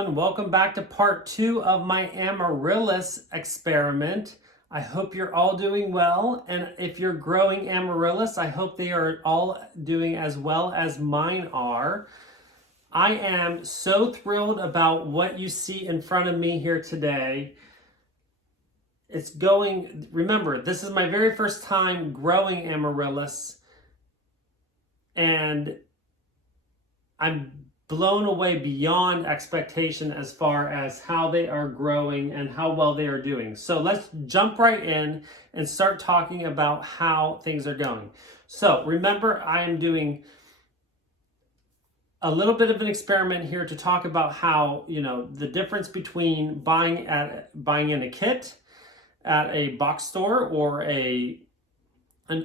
everyone. Welcome back to part 2 of my Amaryllis experiment. I hope you're all doing well, and if you're growing Amaryllis, I hope they are all doing as well as mine are. I am so thrilled about what you see in front of me here today. Remember, this is my very first time growing Amaryllis, and I'm blown away beyond expectation as far as how they are growing and how well they are doing. So let's jump right in and start talking about how things are going. So remember, I am doing a little bit of an experiment here to talk about how, the difference between buying in a kit at a box store or a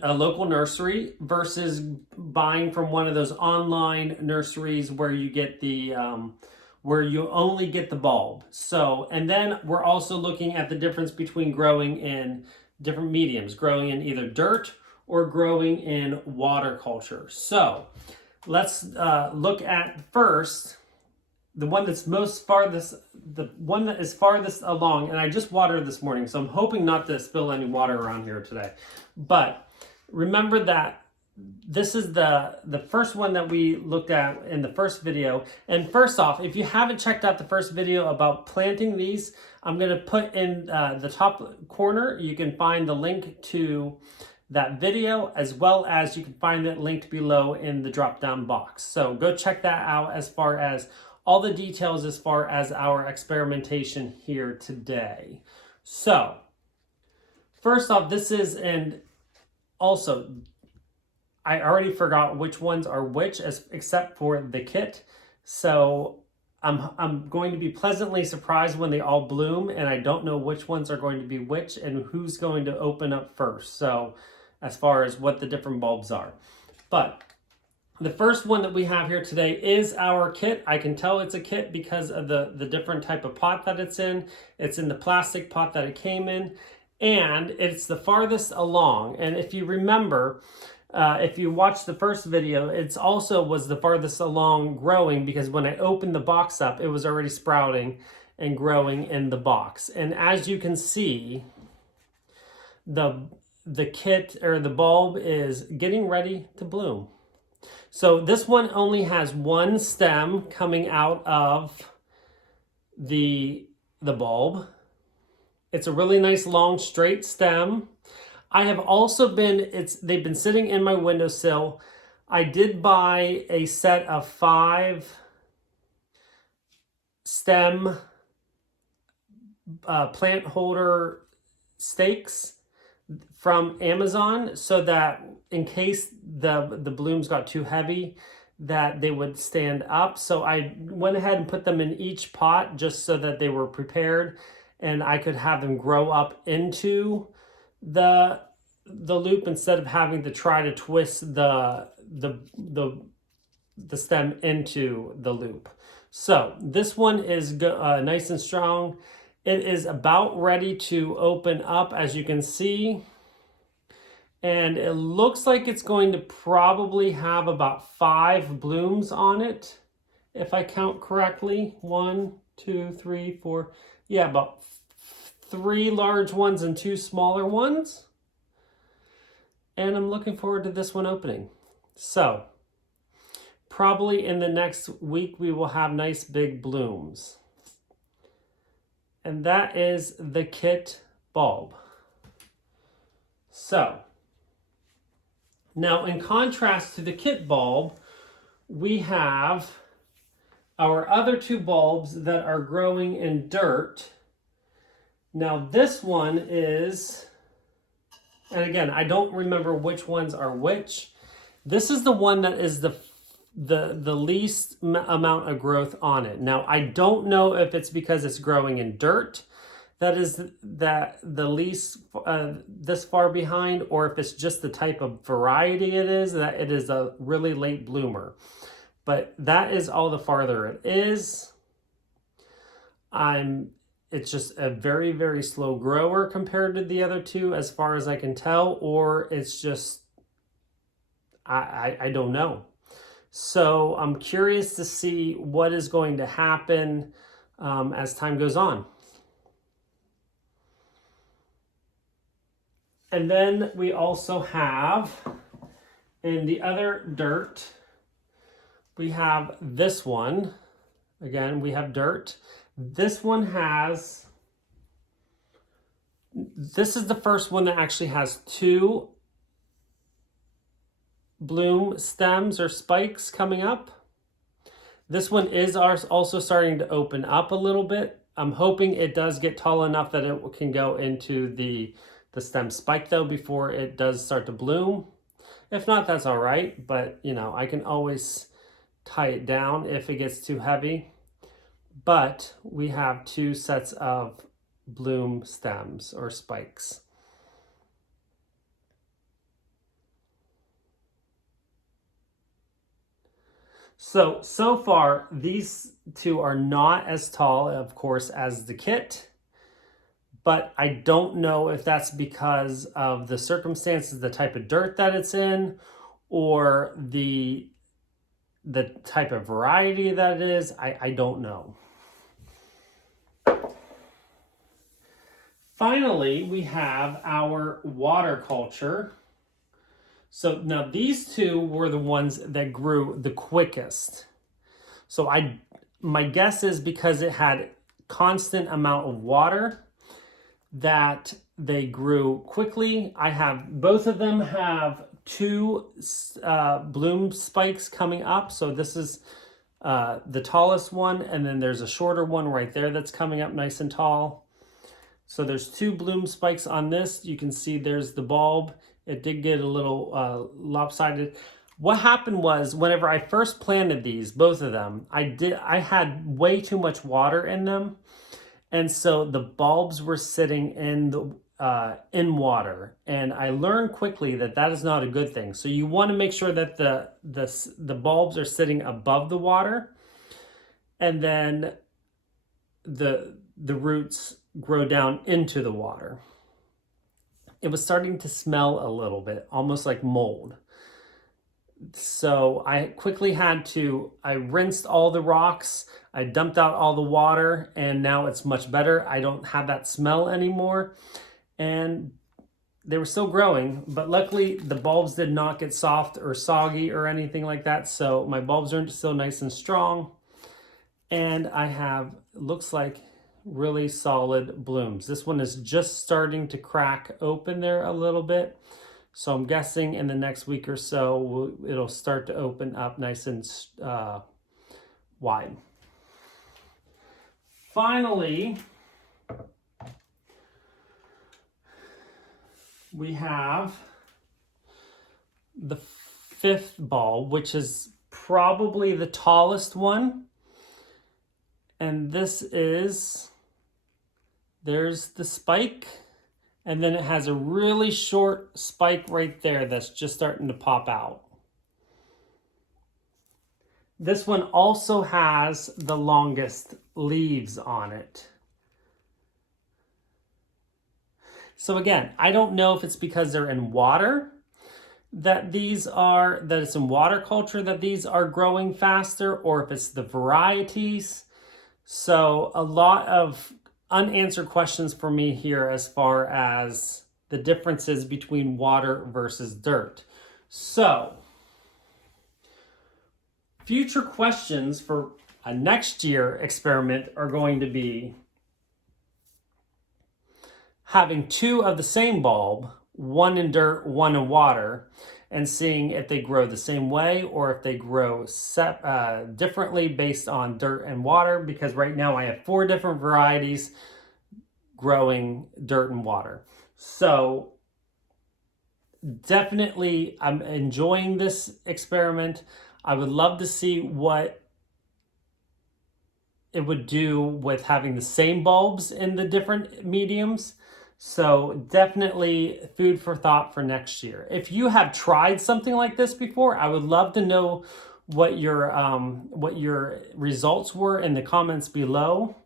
local nursery versus buying from one of those online nurseries where you get where you only get the bulb. So, and then we're also looking at the difference between growing in different mediums, growing in either dirt or growing in water culture. So let's look at first the one that's the one that is farthest along. And I just watered this morning, so I'm hoping not to spill any water around here today. But remember that this is the first one that we looked at in the first video. And first off, if you haven't checked out the first video about planting these, I'm going to put in the top corner. You can find the link to that video, as well as you can find it linked below in the drop down box. So go check that out as far as all the details as far as our experimentation here today. So first off, also, I already forgot which ones are which, except for the kit. So I'm going to be pleasantly surprised when they all bloom, and I don't know which ones are going to be which and who's going to open up first. So as far as what the different bulbs are. But the first one that we have here today is our kit. I can tell it's a kit because of the different type of pot that it's in. It's in the plastic pot that it came in. And it's the farthest along. And if you remember, if you watched the first video, it also was the farthest along growing, because when I opened the box up, it was already sprouting and growing in the box. And as you can see, the kit or the bulb is getting ready to bloom. So this one only has one stem coming out of the bulb. It's a really nice long straight stem. I have also they've been sitting in my windowsill. I did buy a set of 5 stem plant holder stakes from Amazon, so that in case the blooms got too heavy, that they would stand up. So I went ahead and put them in each pot just so that they were prepared, and I could have them grow up into the loop instead of having to try to twist the stem into the loop. So this one is nice and strong. It is about ready to open up, as you can see. And it looks like it's going to probably have about 5 blooms on it, if I count correctly. 1, 2, 3, 4. Yeah, about 3 large ones and 2 smaller ones. And I'm looking forward to this one opening. So probably in the next week, we will have nice big blooms. And that is the kit bulb. So now, in contrast to the kit bulb, we have our other 2 bulbs that are growing in dirt. Now this one is, and again, I don't remember which ones are which. This is the one that is the least amount of growth on it. Now, I don't know if it's because it's growing in dirt that is the least this far behind, or if it's just the type of variety it is, that it is a really late bloomer. But that is all the farther it is. It's just a very, very slow grower compared to the other 2, as far as I can tell, or it's just, I don't know. So I'm curious to see what is going to happen as time goes on. And then we also have, in the other dirt, we have this one. Again, we have dirt. This one has, this is the first one that actually has 2 bloom stems or spikes coming up. This one is also starting to open up a little bit. I'm hoping it does get tall enough that it can go into the stem spike though before it does start to bloom. If not, that's all right, but you know, I can always tie it down if it gets too heavy. But we have 2 sets of bloom stems or spikes. So far, these 2 are not as tall, of course, as the kit, but I don't know if that's because of the circumstances, the type of dirt that it's in, or the type of variety that it is. I don't know. Finally, we have our water culture. So now these 2 were the ones that grew the quickest. So my guess is because it had constant amount of water that they grew quickly. I have, both of them have 2 bloom spikes coming up. So this is the tallest one, and then there's a shorter one right there that's coming up nice and tall. So there's 2 bloom spikes on this. You can see there's the bulb. It did get a little lopsided. What happened was, whenever I first planted these, both of them, I had way too much water in them. And so the bulbs were sitting in water. And I learned quickly that that is not a good thing. So you want to make sure that the bulbs are sitting above the water. And then the roots grow down into the water. It was starting to smell a little bit, almost like mold. So I quickly I rinsed all the rocks, I dumped out all the water, and now it's much better. I don't have that smell anymore. And they were still growing, but luckily the bulbs did not get soft or soggy or anything like that. So my bulbs are still nice and strong. And I have, looks like, really solid blooms. This one is just starting to crack open there a little bit. So I'm guessing in the next week or so, it'll start to open up nice and wide. Finally, we have the 5th bulb, which is probably the tallest one. And this is, there's the spike, and then it has a really short spike right there that's just starting to pop out. This one also has the longest leaves on it. So again, I don't know if it's because they're in water that it's in water culture that these are growing faster, or if it's the varieties. So a lot of unanswered questions for me here as far as the differences between water versus dirt. So future questions for a next year experiment are going to be having 2 of the same bulb, one in dirt, one in water, and seeing if they grow the same way or if they grow differently based on dirt and water, because right now I have 4 different varieties growing dirt and water. So definitely I'm enjoying this experiment. I would love to see what it would do with having the same bulbs in the different mediums. So definitely food for thought for next year. If you have tried something like this before, I would love to know what your results were in the comments below.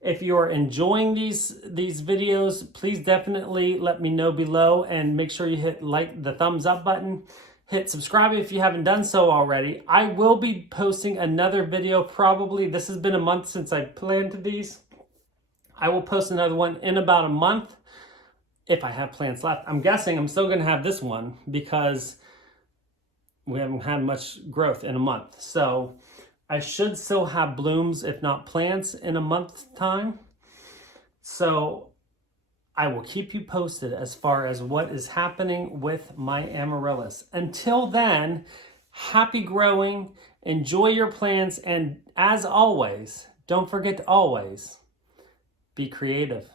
If you're enjoying these videos, please definitely let me know below, and make sure you hit the thumbs up button. Hit subscribe if you haven't done so already. I will be posting another video probably. This has been a month since I planted these. I will post another one in about a month if I have plants left. I'm guessing I'm still going to have this one because we haven't had much growth in a month. So I should still have blooms, if not plants, in a month's time. So I will keep you posted as far as what is happening with my Amaryllis. Until then, happy growing, enjoy your plants, and as always, don't forget to always be creative.